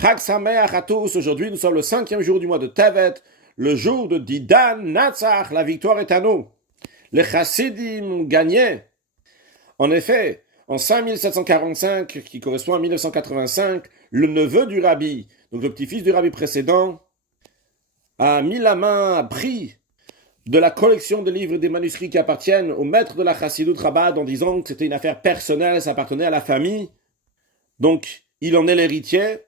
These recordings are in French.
Chag Sameach à tous. Aujourd'hui, nous sommes le 5e jour du mois de Tevet, le jour de Didan Natsach. La victoire est à nous. Les Chassidim gagnaient. En effet, en 5745, qui correspond à 1985, le neveu du rabbi, donc le petit-fils du rabbi précédent, a mis la main, a pris de la collection de livres et des manuscrits qui appartiennent au maître de la Chassidut Chabad en disant que c'était une affaire personnelle, ça appartenait à la famille. Donc, il en est l'héritier.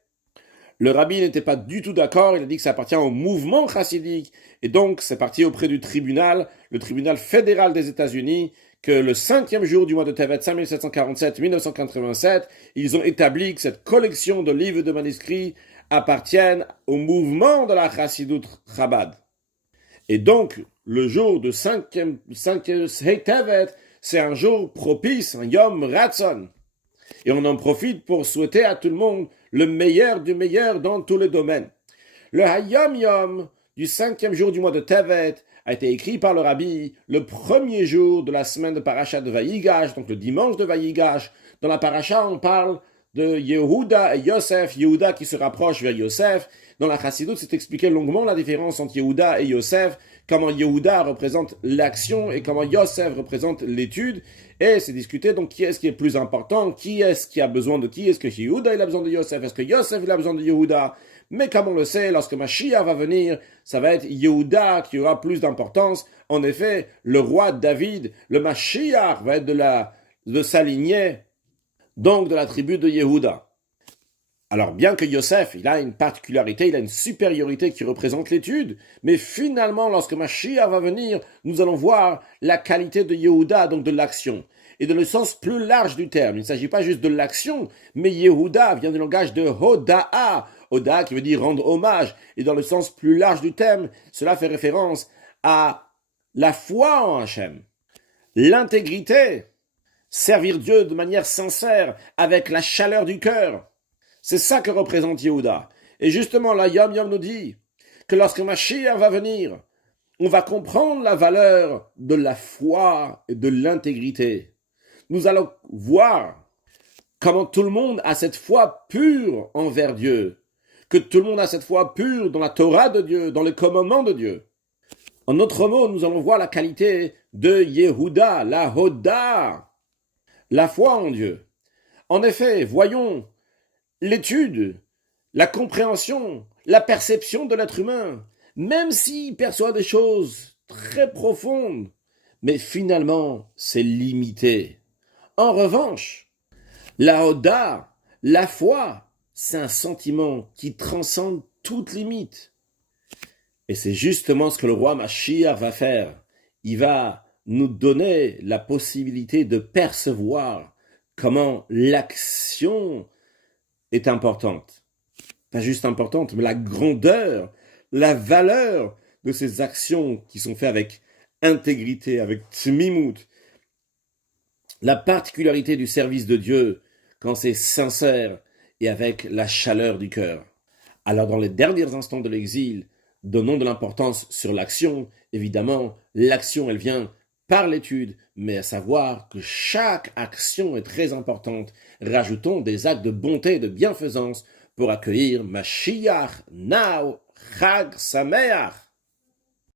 Le rabbi n'était pas du tout d'accord, il a dit que ça appartient au mouvement chassidique, et donc c'est parti auprès du tribunal, le tribunal fédéral des États-Unis, que le 5e jour du mois de Tevet 5747-1987, ils ont établi que cette collection de livres et de manuscrits appartiennent au mouvement de la Chassidut Chabad. Et donc, le jour de 5e Tevet, c'est un jour propice, un Yom Ratzon. Et on en profite pour souhaiter à tout le monde le meilleur du meilleur dans tous les domaines. Le Hayom Yom du 5e jour du mois de Tevet a été écrit par le rabbi le premier jour de la semaine de Parashat de Vayigash, donc le dimanche de Vayigash. Dans la Parasha, on parle de Yehuda et Yosef, Yehuda qui se rapproche vers Yosef. Dans la Chassidut, c'est expliqué longuement la différence entre Yehuda et Yosef, comment Yehuda représente l'action et comment Yosef représente l'étude. Et c'est discuté donc qui est-ce qui est plus important, qui est-ce qui a besoin de qui, est-ce que Yehuda il a besoin de Yosef, est-ce que Yosef il a besoin de Yehuda. Mais comme on le sait, lorsque Mashiach va venir, ça va être Yehuda qui aura plus d'importance. En effet, le roi David, le Mashiach va être de sa lignée, donc de la tribu de Yehuda. Alors bien que Yosef, il a une particularité, il a une supériorité qui représente l'étude, mais finalement, lorsque Mashiach va venir, nous allons voir la qualité de Yehuda, donc de l'action. Et dans le sens plus large du terme, il ne s'agit pas juste de l'action, mais Yehuda vient du langage de Hoda'a, Hoda'a qui veut dire rendre hommage, et dans le sens plus large du terme, cela fait référence à la foi en Hachem, l'intégrité, servir Dieu de manière sincère, avec la chaleur du cœur. C'est ça que représente Yehuda. Et justement, la Yom Yom nous dit que lorsque Mashiach va venir, on va comprendre la valeur de la foi et de l'intégrité. Nous allons voir comment tout le monde a cette foi pure envers Dieu, que tout le monde a cette foi pure dans la Torah de Dieu, dans les commandements de Dieu. En d'autres mots, nous allons voir la qualité de Yehuda, la Hoda, la foi en Dieu. En effet, voyons l'étude, la compréhension, la perception de l'être humain, même s'il perçoit des choses très profondes, mais finalement, c'est limité. En revanche, la Hoda, la foi, c'est un sentiment qui transcende toute limite. Et c'est justement ce que le roi Mashiach va faire. Il va nous donner la possibilité de percevoir comment l'action est importante. Pas juste importante, mais la grandeur, la valeur de ces actions qui sont faites avec intégrité, avec tmimout. La particularité du service de Dieu quand c'est sincère et avec la chaleur du cœur. Alors dans les derniers instants de l'exil, donnons de l'importance sur l'action. Évidemment, l'action, elle vient par l'étude, mais à savoir que chaque action est très importante. Rajoutons des actes de bonté et de bienfaisance pour accueillir Mashiach Now Chag Sameach.